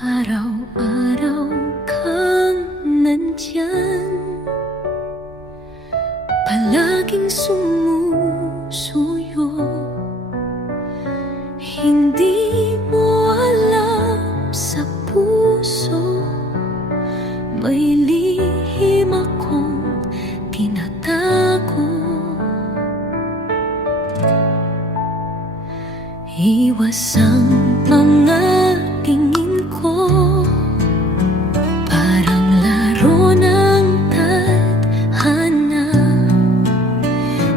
Araw-araw kang nandyan, palaging sumusuyo. Hindi mo alam sa puso, may lihim akong tinatago. Iwas ang mga tingin ko, parang laro ng tadhana.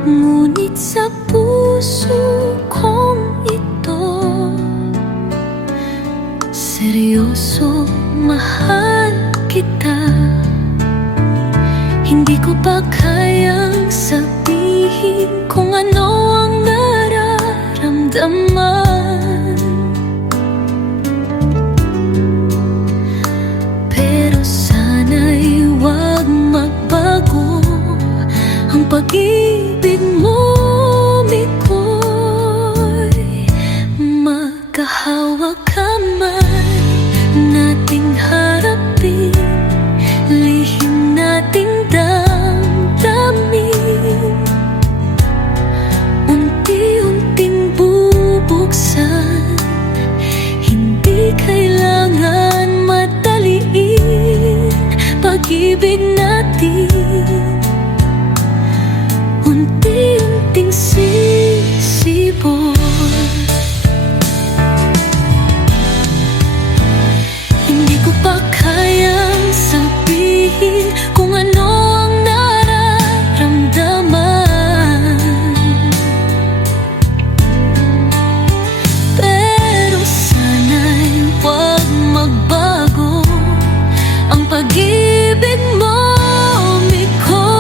Ngunit sa puso kong ito, seryoso, mahal kita. Hindi ko pa kayang sabihin kung ano ang nararamdaman. Pero sana'y huwag magbago ang pag-ibig mo, Mikoy. Magkahawak kamay nating harapin, lihim nating damdamin. Unti-unting bubuksan, hindi kailangan madaliin pag-ibig natin. Unti-unting sisibol, hindi ko pa kayang sabihin kung ano ang nararamdaman. Pero sana'y huwag magbago ang pag-ibig mo, Mikoy.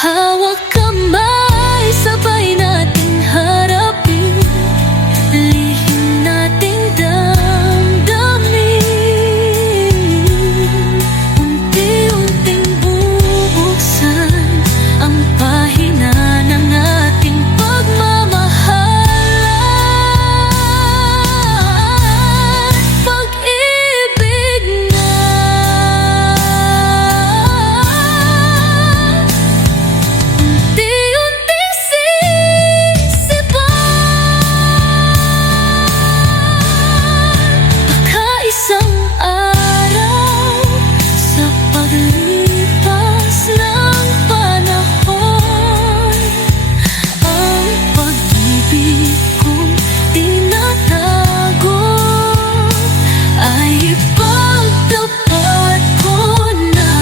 Hawak kamay, sabay nating harapin, lihim nating damdamin. Unti-unting bubuksan ang pahina ng ating pagmamahalan. Pag-ibig na unti-unting sisipan. Baka isang araw, sa paglipas ng panahon, ang pag-ibig kong tinatago ay ipagtapat ko na.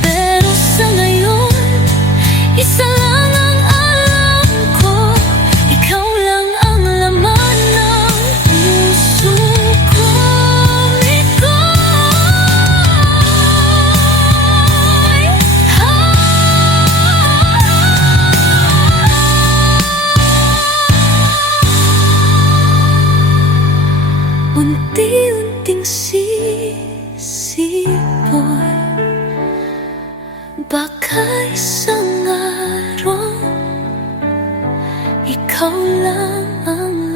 Pero sa ngayon, isa lang ang alam ko, ikaw lang ang laman ng puso ko, Mikoy. Unti-unting sisibol, baka isang araw ikaw lang ang